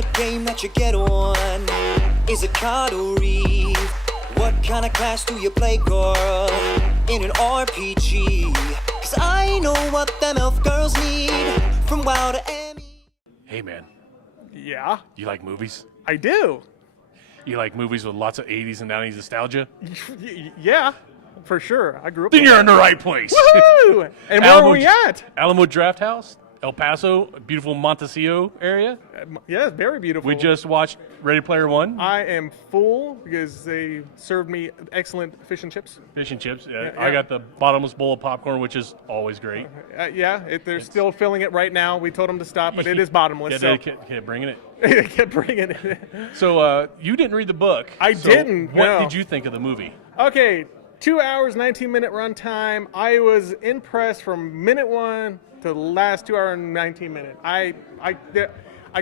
what game that you get on? Is it card or read? What kind of class do you play, girl? In an RPG? Cause I know what them elf girls need. From WoW to Emmy. Hey, man. Yeah, You like movies? I do. You like movies with lots of 80s and 90s nostalgia? Yeah, for sure. I grew up. Then you're in the right place. Woohoo! And where are we at? Alamo Draft House, El Paso, beautiful Montecillo area. Yeah, very beautiful. We just watched Ready Player One. I am full because they served me excellent fish and chips. Fish and chips. Yeah. I got the bottomless bowl of popcorn, which is always great. They're still filling it right now. We told them to stop, but it is bottomless. Yeah, they kept bringing it. They kept bringing it. So you didn't read the book. I didn't, What no. did you think of the movie? Okay, 2 hours, 19-minute runtime. I was impressed from minute one to the last 2 hour and 19 minute. I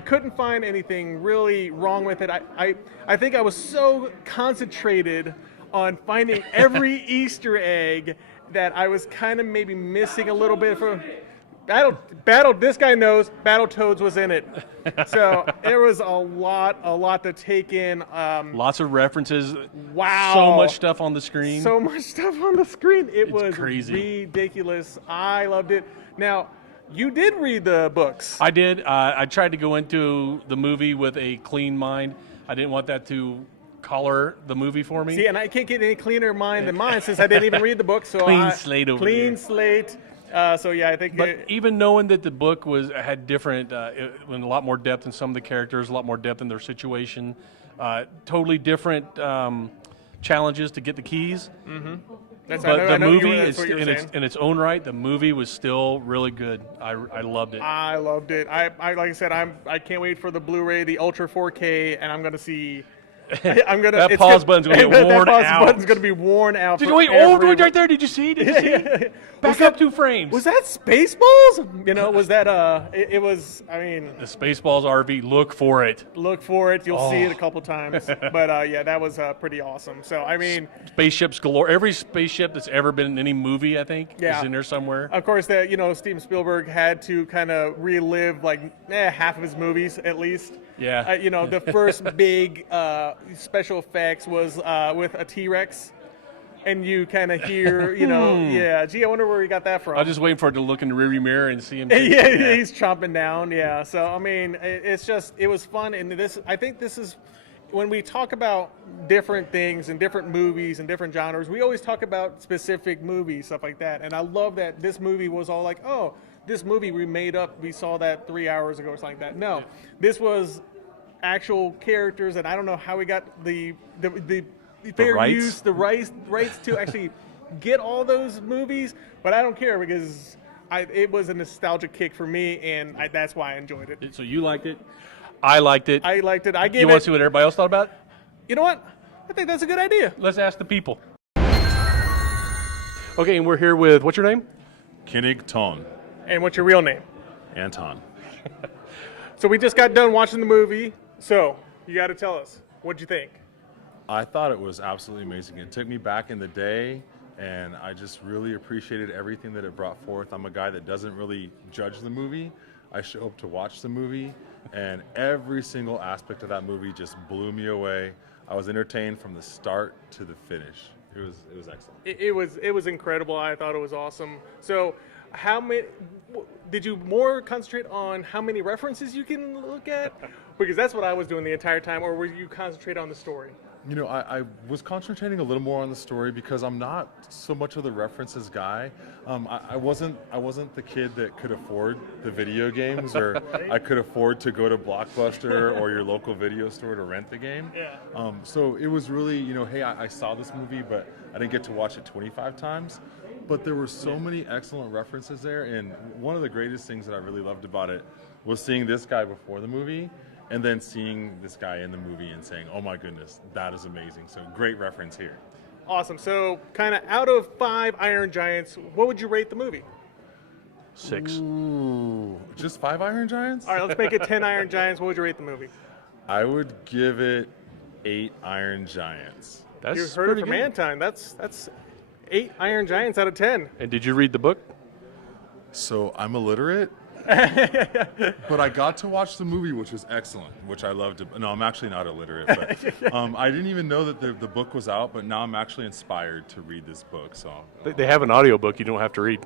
couldn't find anything really wrong with it. I think I was so concentrated on finding every Easter egg that I was kind of maybe missing a little bit from Battle. This guy knows Battletoads was in it, so there was a lot to take in. Lots of references. Wow, so much stuff on the screen. So much stuff on the screen. It was crazy, ridiculous. I loved it. Now, you did read the books. I did. I tried to go into the movie with a clean mind. I didn't want that to color the movie for me. See, and I can't get any cleaner mind than mine since I didn't even read the book. So clean slate over Clean here. slate. So yeah, I think. But even knowing that the book had different, a lot more depth in some of the characters, a lot more depth in their situation, totally different challenges to get the keys. Mm-hmm. But the movie is in its own right. The movie was still really good. I loved it. I loved it. I like I said, I can't wait for the Blu-ray, the Ultra 4K, and I'm gonna see. That pause button's gonna get worn out. That pause button's gonna be worn out. Right there! Did you see? Back up 2 frames. Was that Spaceballs? Was that It was. I mean, the Spaceballs RV. Look for it. Look for it. You'll see it a couple times. But yeah, that was pretty awesome. So I mean, spaceships galore. Every spaceship that's ever been in any movie, I think, is in there somewhere. Of course, that Steven Spielberg had to kind of relive half of his movies at least. Yeah. The first big special effects was with a T-Rex. And you kind of hear, yeah. Gee, I wonder where he got that from. I was just waiting for it to look in the rearview mirror and see him. Yeah, he's chomping down. Yeah. So I mean, it was fun, and I think this is when we talk about different things and different movies and different genres. We always talk about specific movies, stuff like that. And I love that this movie was all like, oh, this movie we made up. We saw that 3 hours ago or something like that. No, this was actual characters, and I don't know how we got the fair use, the rights to actually get all those movies, but I don't care because it was a nostalgia kick for me, and that's why I enjoyed it. So you liked it? I liked it. I liked it. I gave it. You want to see what everybody else thought about it? You know what? I think that's a good idea. Let's ask the people. Okay, and we're here with, what's your name? Kinnig Ton. And what's your real name? Anton. So we just got done watching the movie, so you got to tell us, what'd you think? I thought it was absolutely amazing. It took me back in the day, and I just really appreciated everything that it brought forth. I'm a guy that doesn't really judge the movie. I show up to watch the movie, and every single aspect of that movie just blew me away. I was entertained from the start to the finish. It was excellent. It was incredible. I thought it was awesome. So, how many did you more concentrate on how many references you can look at? Because that's what I was doing the entire time, or were you concentrate on the story? I was concentrating a little more on the story because I'm not so much of the references guy. I wasn't the kid that could afford the video games, or I could afford to go to Blockbuster or your local video store to rent the game. Yeah. So it was really, hey, I saw this movie, but I didn't get to watch it 25 times. But there were so many excellent references there, and one of the greatest things that I really loved about it was seeing this guy before the movie, and then seeing this guy in the movie and saying, oh my goodness, that is amazing. So great reference here. Awesome. So kind of out of 5 Iron Giants, what would you rate the movie? 6. Ooh, just 5 Iron Giants? All right, let's make it 10 Iron Giants. What would you rate the movie? I would give it 8 Iron Giants. You heard it from Anton. That's 8 Iron Giants out of 10. And did you read the book? So I'm illiterate, But I got to watch the movie, which was excellent, which I loved. No, I'm actually not illiterate, but I didn't even know that the book was out, but now I'm actually inspired to read this book. So They have an audiobook you don't have to read.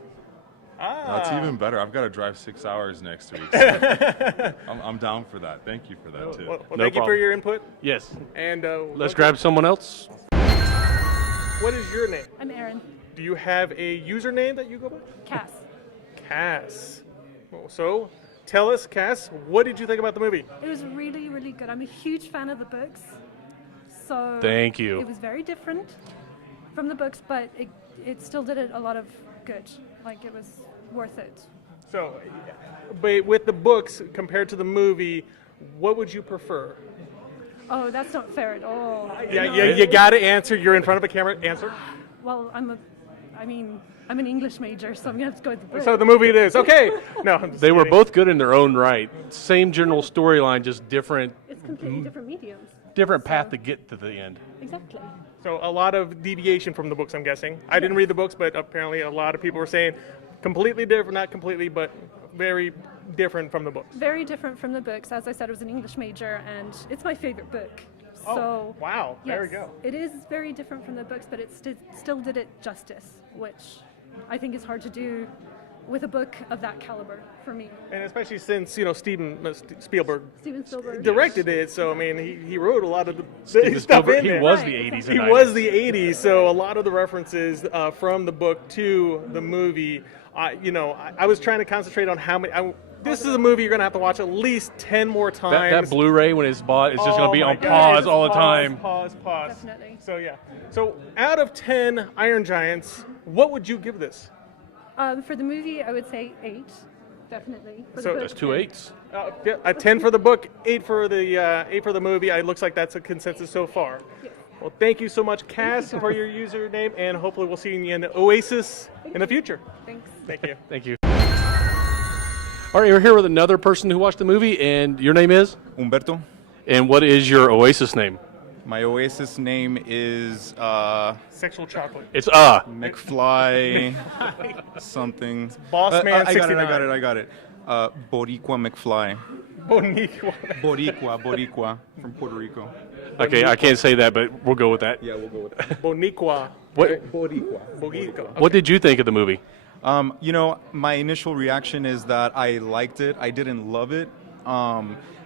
that's even better. I've got to drive 6 hours next week. So I'm down for that. Thank you for that, too. Well, No thank you for problem. your input. Yes. And Let's grab someone else. What is your name? I'm Erin. Do you have a username that you go by? Cass. Cass. Well, so, tell us, Cass, what did you think about the movie? It was really, really good. I'm a huge fan of the books. So Thank you. It was very different from the books, but it still did it a lot of good. Like, it was worth it. So, but with the books compared to the movie, what would you prefer? Oh, that's not fair at all. Yeah, you got to answer. You're in front of a camera. Answer. Well, I'm an English major, so I'm going to have to go with the book. So the movie it is. Okay. No, I'm just They were kidding. both good in their own right. Same general storyline, just different It's completely different mediums. path to get to the end. Exactly. So a lot of deviation from the books, I'm guessing. I didn't read the books, but apparently a lot of people were saying completely different, not completely, but very different from the books. Very different from the books. As I said, I was an English major, and it's my favorite book. Oh, So wow. There we yes, go. it is very different from the books, but it still did it justice, which I think is hard to do with a book of that caliber for me. And especially since, Steven Spielberg Steven Spielberg. directed it, so I mean, he wrote a lot of the Steven stuff Spielberg, in he there. was Right, the 80s exactly. and He 90s. was the 80s, so a lot of the references from the book to the movie, I was trying to concentrate on how many. This is a movie you're going to have to watch at least 10 more times. That Blu-ray, when it's bought, it's just going to be Oh my on God. pause Just all the time. Pause. Definitely. So, yeah. So, out of 10 Iron Giants, what would you give this? For the movie, I would say 8, definitely. For the So book, That's 2 10. 8s. Yeah, a 10 for the book, 8 for the movie. It looks like that's a consensus so far. Yeah. Well, thank you so much, Cass, for your username, and hopefully we'll see you in Oasis in the future. Thanks. Thank you. Thank you. All right, we're here with another person who watched the movie, and your name is? Umberto. And what is your Oasis name? My Oasis name is Sexual chocolate. It's McFly something. Boss Man I 69. I got it. Boricua McFly. Boniqua. Boricua from Puerto Rico. Okay, I can't say that, but we'll go with that. Yeah, we'll go with that. Boniqua. What Boniqua. What did you think of the movie? My initial reaction is that I liked it. I didn't love it.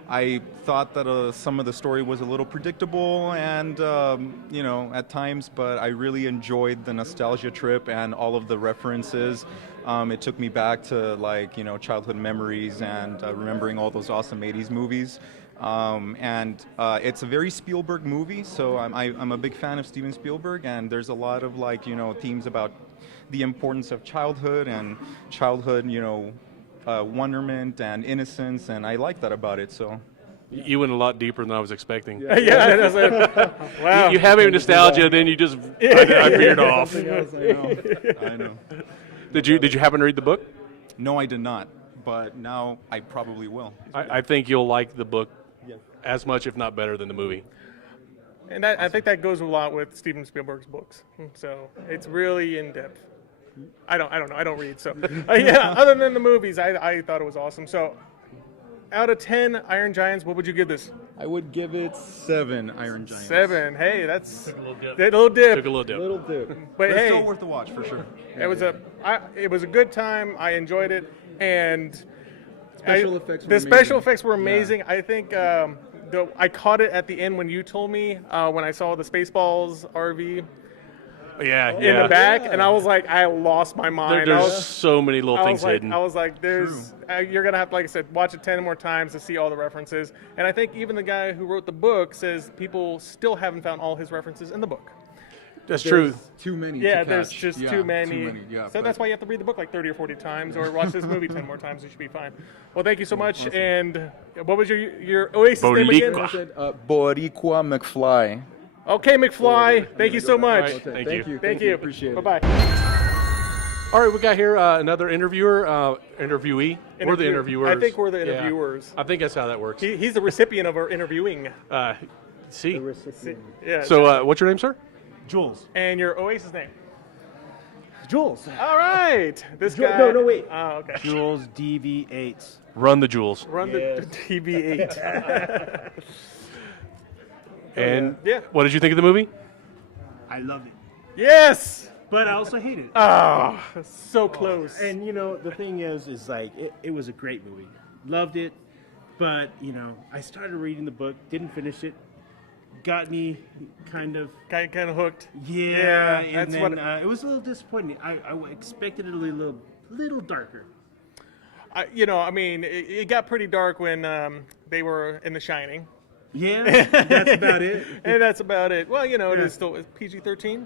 I thought that some of the story was a little predictable and, at times, but I really enjoyed the nostalgia trip and all of the references. It took me back to, childhood memories and remembering all those awesome 80s movies. And it's a very Spielberg movie, so I'm a big fan of Steven Spielberg, and there's a lot of, themes about the importance of childhood and childhood, wonderment and innocence, and I like that about it. So You went a lot deeper than I was expecting. Yeah, that's it. Wow. You have a nostalgia, then you just I veered off. I know. Did you happen to read the book? No, I did not, but now I probably will. I think you'll like the book as much, if not better, than the movie. And I think that goes a lot with Steven Spielberg's books. So it's really in depth. I don't know. I don't read. So other than the movies, I thought it was awesome. So out of 10 Iron Giants, what would you give this? I would give it 7 Iron Giants. 7. Hey, that's a little Took dip. a little dip. Little dip. But It's hey, still worth the watch for sure. it was a good time. I enjoyed it, and the special effects were amazing. I think I caught it at the end when you told me when I saw the Spaceballs RV Yeah, in the back, and I was like, I lost my mind. There's so many little things hidden. I was like, there's you're gonna have to, like I said, watch it 10 more times to see all the references. And I think even the guy who wrote the book says people still haven't found all his references in the book. That's true. Too many. Yeah, to there's catch. just Yeah, too many. Yeah, So that's why you have to read the book like 30 or 40 times, or watch this movie 10 more times. You should be fine. Well, thank you so much. And what was your Oasis name again? Boricua. Boricua McFly. Okay, McFly. Thank you so much. Right, thank you. Thank you. Appreciate it. Bye bye. All right, we got here another interviewer, interviewee. We're the interviewers. I think we're the Yeah. interviewers. I think that's how that works. He's the recipient of our interviewing. See. Yeah. So, what's your name, sir? Jules. And your Oasis name? Jules. All right. This Jules, guy. no, wait. Oh, okay. Jules DV8s. Run the Jules. Run Yes. the TB8. And Yeah. what did you think of the movie? I love it. Yes. But I also hate it. Oh, so close. And you know, the thing is like it was a great movie. Loved it, but you know, I started reading the book, didn't finish it. Got me kind of kind of hooked. yeah, and that's then what. it was a little disappointing. I expected it a little darker. I mean, it got pretty dark when they were in The Shining. Yeah, that's about it. And that's about it. Well, it is still PG-13.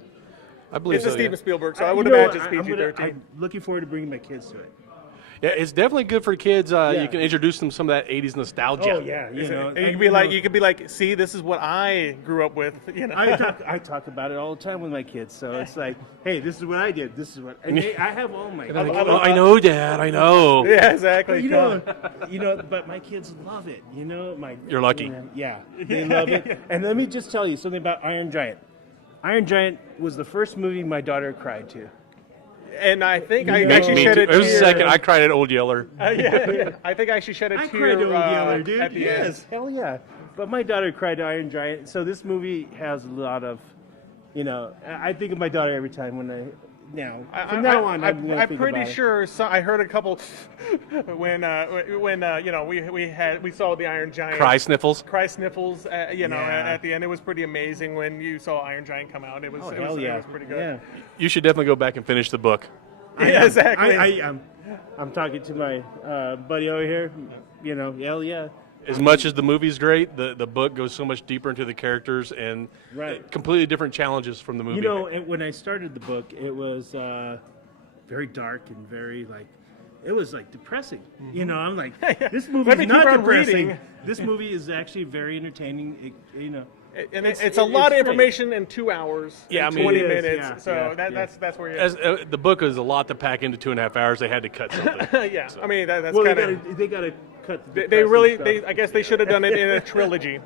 I believe It's a so. Steven Yeah. Spielberg, so I would You know imagine what, it's PG-13. I'm looking forward to bringing my kids to it. Yeah, it's definitely good for kids. Yeah. You can introduce them to some of that '80s nostalgia. Oh yeah, you know, And you could be like, see, this is what I grew up with. I talk about it all the time with my kids, so it's like, hey, this is what I did. This is what I have all my. Oh, I know, Dad. I know. Yeah, exactly. But but my kids love it. You're lucky. Yeah, they love it. And let me just tell you something about Iron Giant. Iron Giant was the first movie my daughter cried to. And I think I Me actually Me shed too. a It was a tear. second. I cried at Old Yeller. Yeah, I think I actually shed a I tear cried to Old Yeller, dude. at the Yes, hell yeah. But my daughter cried to Iron Giant. So this movie has a lot of, I think of my daughter every time when from now on, I'm gonna I'm think pretty about it. sure. I heard a couple when we saw the Iron Giant Cry sniffles. cry sniffles. At the end, it was pretty amazing when you saw Iron Giant come out. It was it Hell was, yeah. it was pretty good. Yeah. You should definitely go back and finish the book. Yeah, exactly. I'm talking to my buddy over here. Hell yeah. As much as the movie's great, the book goes so much deeper into the characters and Right. completely different challenges from the movie. And when I started the book, it was very dark and very it was depressing. I'm like, this movie Let me is not keep on depressing. reading. This movie is actually very entertaining. And it's a lot of great. information in 2 hours. Yeah, and I mean, 20 it is, minutes. yeah, So yeah. that's where you. The book is a lot to pack into 2.5 hours. They had to cut something. Yeah, I mean that's Well, kind of. they gotta cut. The They really. depressing stuff. I guess they should have done it in a trilogy.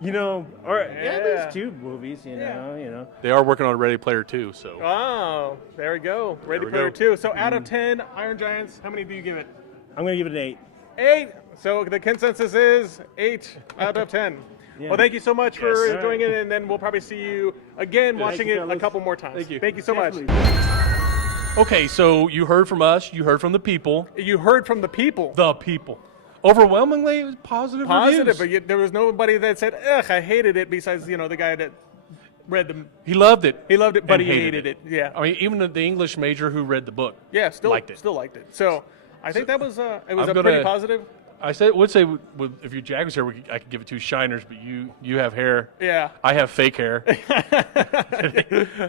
there's 2 movies. You know. They are working on Ready Player 2, so Oh, there we go. Ready we Player go. 2. So out of 10 Iron Giants, how many do you give it? I'm gonna give it an 8. 8. So the consensus is 8 out of 10. Yeah. Well, thank you so much for Yes. doing it, and then we'll probably see you again watching you, it a fellas. couple more times. Thank you. Thank you so much. okay. So you heard from us. You heard from the people. You heard from the people. The people. Overwhelmingly, it was positive. Positive, reviews. but there was nobody that said, "Ugh, I hated it." Besides, the guy that read them, He loved it. he loved it, but and he hated it. Yeah, I mean, even the English major who read the book. yeah, still liked it. Still liked it. So I think that was it was I'm a pretty gonna- positive. I would say if your Jag was here, I could give it 2 shiners, but you have hair. Yeah. I have fake hair.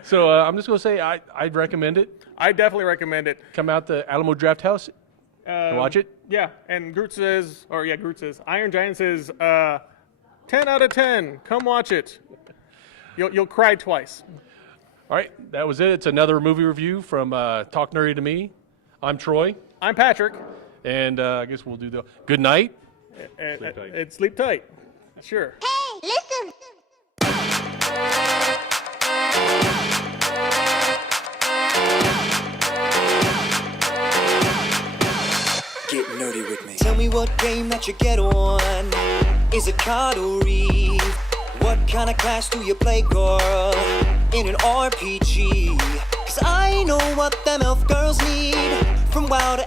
So I'm just going to say I'd recommend it. I definitely recommend it. Come out to Alamo Draft House and watch it. Yeah, and Groot says, Iron Giant says, 10 out of 10. Come watch it. You'll cry twice. All right, that was it. It's another movie review from Talk Nerdy to Me. I'm Troy, I'm Patrick. and I guess we'll do the good night. And sleep tight. Sure. Get nerdy with me. Tell me what game that you get on. Is it card or read? What kind of class do you play, girl? In an RPG? 'Cause I know what them elf girls need. From WoW to